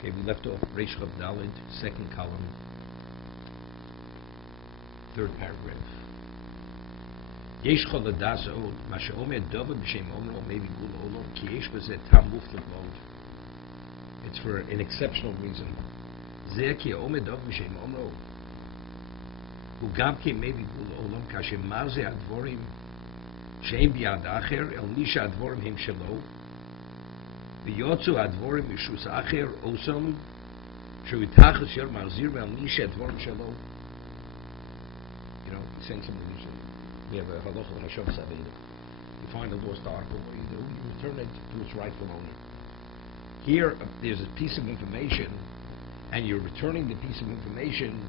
Okay, we left off Reish Chav Daled, second column, third paragraph. Yesh chol hadas od, ma she'omer dova b'shem omro maybe gul olom, ki yesh b'zeh tam muflet mod. It's for an exceptional reason. Zeh ki omer dova b'shem omro, hu gam ki maybe gul olom, kashem marze advorim, she'em b'yad acher, el misha advorim him shelo, v'yotzu advorim mishus acher, osom, she'utachas yor marzir, el misha advorim shelo. You know, he sends somebody. We have a halacha on a Chovos HaLevavos. You find a lost article, what do? You return it to its rightful owner. Here, there's a piece of information, and you're returning the piece of information,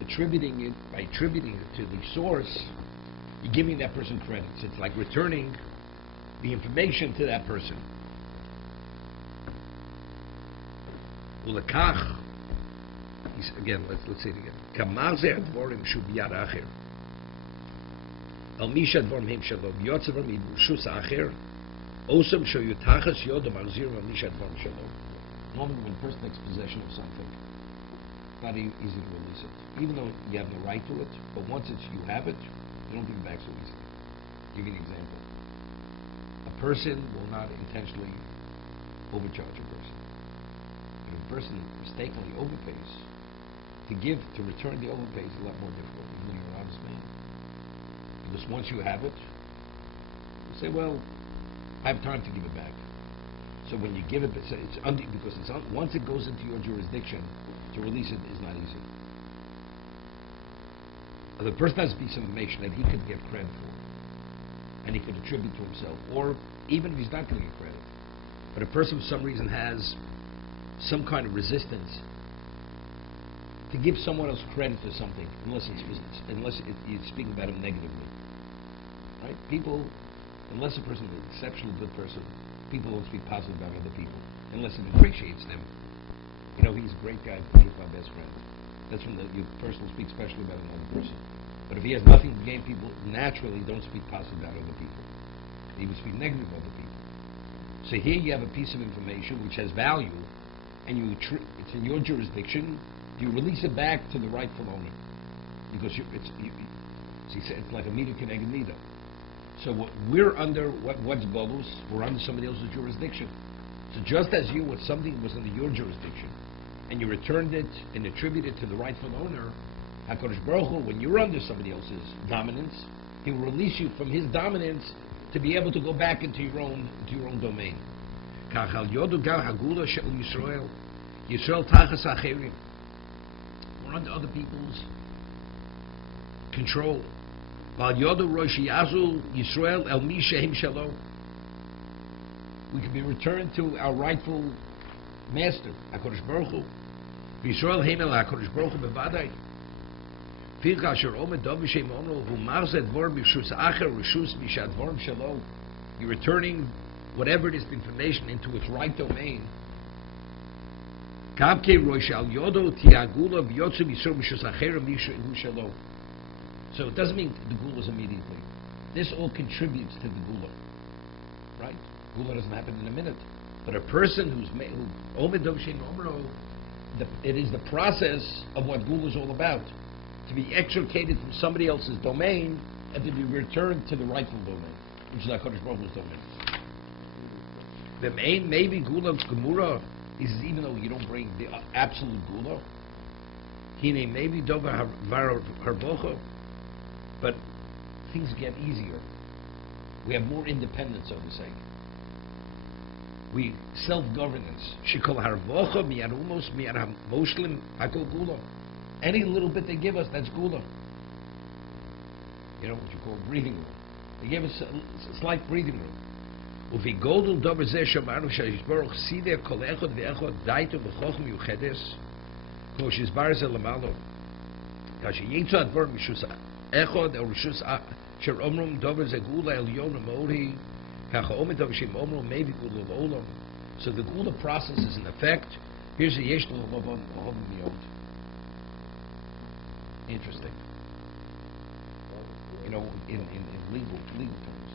attributing it to the source. You're giving that person credits. It's like returning the information to that person. Ulakach. Again, let's say it again. Kamar ze advorim shu biyad acher. Al misha advorim him shalom. Yotzavam ibushus acher. Osam shu yutachas yodam arzirim al misha advorim shalom. Normally, when a person takes possession of something, it's not easy to release it. Even though you have no right to it, but once you have it, you don't give it back so easily. I'll give you an example. A person will not intentionally overcharge a person. If a person mistakenly overpays, to return the overpay is a lot more difficult, even though you're an honest man. Because once you have it, you say, well, I have time to give it back. So when you give it, once it goes into your jurisdiction, to release it is not easy. The person has a piece of information that he could get credit for, and he could attribute to himself, or even if he's not going to get credit. But a person for some reason has some kind of resistance to give someone else credit for something, unless you're speaking about him negatively, right? People, unless a person is an exceptionally good person, people don't speak positive about other people, unless it appreciates them. You know, he's a great guy, he's my best friend. That's when your person will speak specially about another person. But if he has nothing to gain, people naturally don't speak positive about other people. He would speak negative about other people. So here you have a piece of information which has value, and it's in your jurisdiction. You release it back to the rightful owner, because it's like a meter connected meter. So we're under what's Golus, we're under somebody else's jurisdiction. So just as something was under your jurisdiction, and you returned it and attributed it to the rightful owner, HaKadosh Baruch Hu, when you're under somebody else's dominance, He will release you from His dominance to be able to go back into your own domain. Yisrael tachas acherim. We're under other people's control. We can be returned to our rightful master, HaKadosh Baruch Hu. Yisrael heim el HaKadosh Baruch Hu bevadai. You're returning whatever it is, the information, into its right domain. So it doesn't mean the gula is immediately. This all contributes to the gula, right? Gula doesn't happen in a minute. But a person it is the process of what gula is all about. To be extricated from somebody else's domain and to be returned to the rightful domain, which is HaKadosh Baruch Hu's domain. The main maybe gula of gemura is, even though you don't bring the absolute gula, hine maybe dover harbocha, but things get easier. We have more independence, so to say. We self-governance. Shikol harbocha miyarumos miyarhamoshlim hakol gula. Any little bit they give us, that's gula. You know what you call breathing room. They give us a slight breathing room. Uvi godel dover zeh shamarnu shayish baruch sideh kol echod ve'echod daito b'chochm yuchedes kol shizbar ze lamalo kashi yitzu advor mishus echod el rishus sher omrum dover ze gula el yon mori kacha omed dover shem omrum maybe gula olam. So the gula process is in effect. Here's the yesh l'olam miyot. Interesting. You know, in legal terms.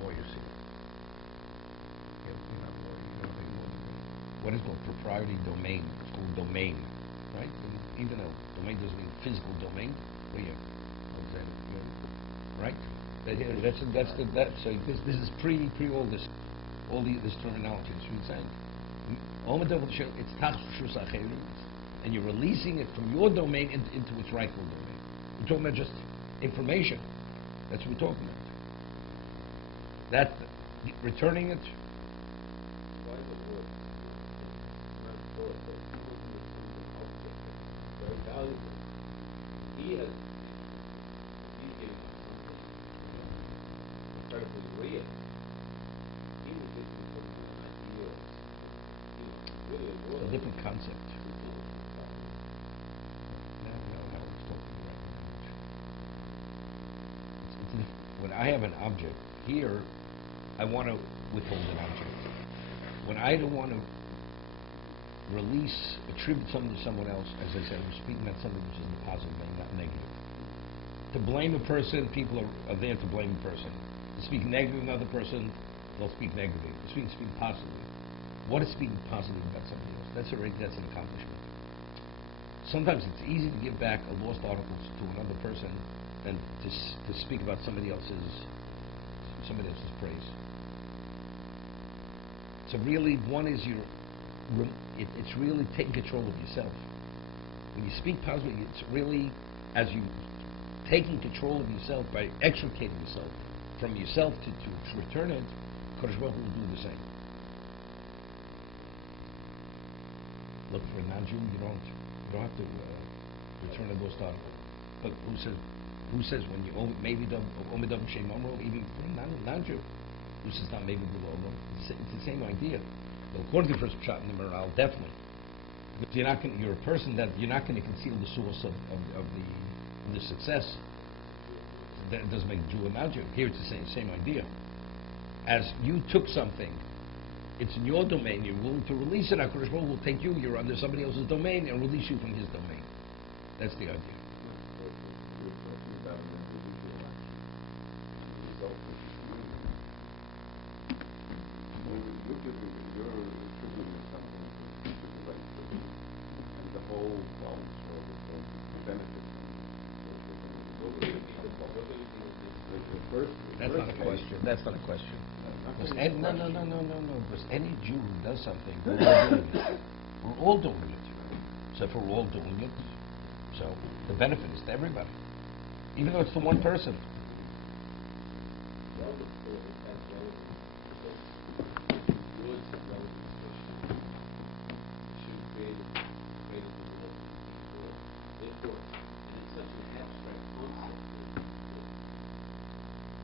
Lawyers here. what is called proprietary domain. It's called domain, right? And even though domain doesn't mean physical domain, but yeah, right? So this is pre all this terminology. That's what he's saying. It's tachshus acherim, and you're releasing it from your domain into its rightful domain. We're talking about just information. That's what we're talking about. That returning it. Why the word? Not thought, but people who are something object, very valuable. He's giving us something incredibly real. He was just something ideal. Really a It's a different concept. When I have an object here, I want to withhold an object. When I don't want to attribute something to someone else, as I said, we're speaking about something which is in the positive vein, not negative. To blame a person, people are there to blame a person. To speak negative of another person, they'll speak negatively. To speak positively. What is speaking positively about somebody else? That's an accomplishment. Sometimes it's easy to give back a lost article to another person than to speak about somebody else's praise. So really, one is it's really taking control of yourself. When you speak positively, it's really as you taking control of yourself by extricating yourself from yourself to return it. Kodesh Baruch Hu will do the same. Look, for a non-Jew, you don't have to return a lost article. But who says when you maybe omidam shem amro, even for a non-Jew, who says not maybe below? It's the same idea. But according to the first pshat in the morale, definitely, because you're a person that you're not going to conceal the source of the success. That doesn't make a Jew a non-Jew. Here it's the same idea. As you took something, it's in your domain, you're willing to release it, HaKadosh Baruch Hu will take you, you're under somebody else's domain, and release you from his domain. That's the idea. You're talking about an individual action. The result of the community. You're attributing something to the right person, and the whole balance world is going to benefit from it. That's not a question. That's not a question. Because no. Because any Jew who does something, we're all doing it. We're all doing it. So if we're all doing it, so the benefit is to everybody, even though it's to one person.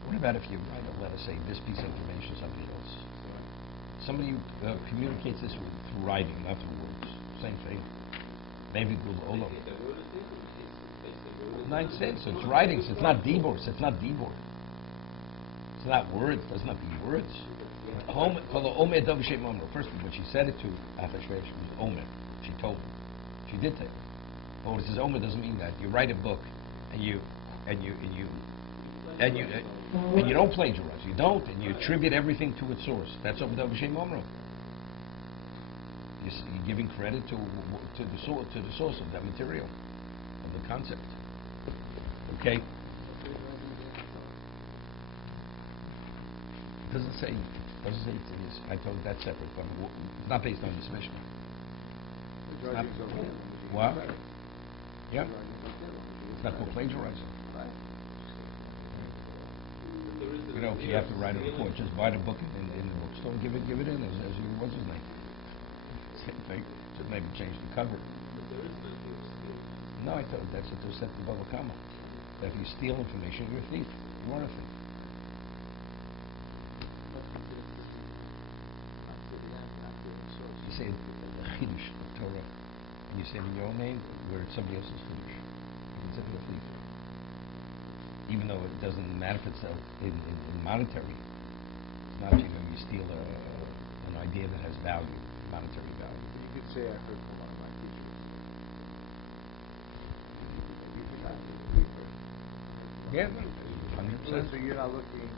What about if you write a letter saying this piece of information to somebody else? Somebody communicates this through writing, not through words. Same thing. Maybe Google. 9 cents. It's writings. It's not dibors. It's not dibor. It's not words. It does not be words. First, when she said it to Achashverosh, it was Omer. She told him. She did take it. But what it says Omer doesn't mean that. You write a book and you don't plagiarize. You don't, and you attribute everything to its source. That's Omer B'Shem Omro. You're giving credit to the source of that material, of the concept. Okay. It doesn't say it's this. I told you that's separate, but it's not based on this mission. What? Yeah. It's not called plagiarizing. You know, if you have to write a report, just buy the book in the bookstore and give it in as what's his name? Same thing. Just maybe change the cover. No, I thought that's what they said to Baba Kama. That if you steal information, you're a thief. You are a thief. You say Chidush of Torah, and you say it in your own name, where it's somebody else's Chidush. You consider it a thief. Even though it doesn't manifest itself in monetary. It's not, you steal an idea that has value, monetary value. You could say I heard from one of my teachers. You could not do it. Yeah, 100%. So you're not looking